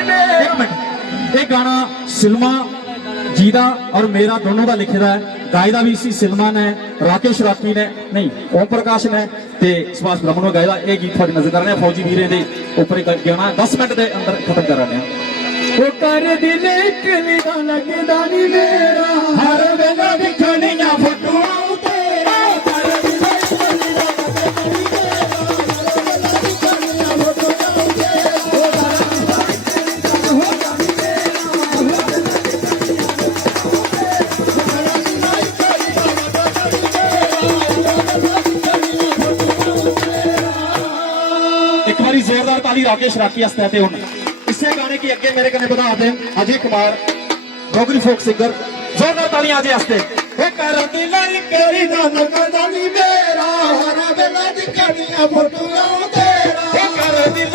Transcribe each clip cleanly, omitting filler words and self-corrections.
एक मिनट, ये गाना सिल्मा जी का और मेरा दोनों का लिखे है, गाए का भी इसी सिल्मा ने, राकेश राठी ने नहीं ओम प्रकाश ने ते सुभाष ब्रह्मण ने गाया। ये गीत थोड़ी नजर कर रहे हैं फौजी वीरे के उपर गाना 10 मिनट के अंदर खत्म कर रहे हैं। वो कर दिल कलिदा लगदा नी मेरा हर वेला दिखणियां फोटोआं तेरा कर दिल कलिदा एक बारी जोरदार ताली राकेश राठी हस्ते ते हुन इसे गाने की अगे मेरे कने बधा दें अजय कुमार डोगरी फोक सिंगर। जोरदार तालियां अजय हस्ते। वो कर दिल कलिदा लगदा नी मेरा हर वेला दिखणियां फोटोआं तेरा वो कर दिल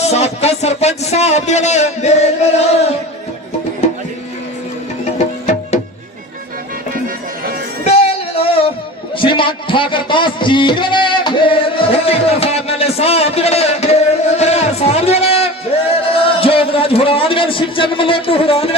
साबका सरपंच साहब श्रीमान ठाकर दास जी साहब जोगराज हुरान शिवचंद मलोटू हुरान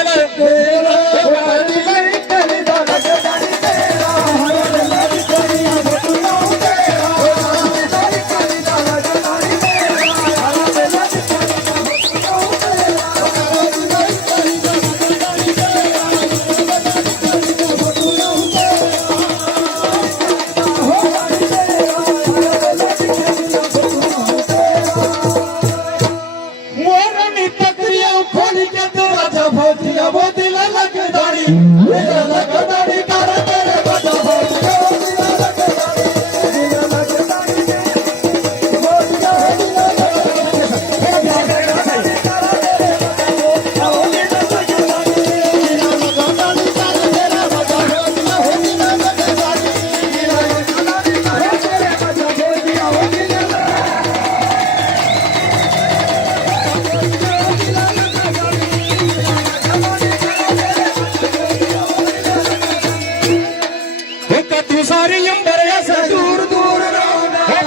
सारी उम्र ऐसे दूर दूर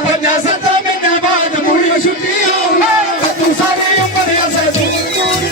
पंजा सत्ता महीने बाद मुड़ी छुट्टी तू सारी उम्र ऐसे दूर दूर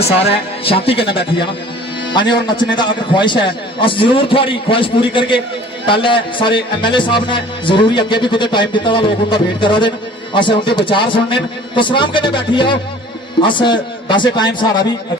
अस सारे शांति कन्नै बैठी जाना आने और नचने का अगर ख्वाहिश है अस जरूर थोड़ी ख्वाहिश पूरी करके पहले सारे MLA साहब ने जरूरी अगे भी कुछ टाइम दिता था लोग उनका वेट करा देन अस उनके विचार सुनने तो सलाम कन्नै बैठी जाओ अस वैसे टाइम सारा भी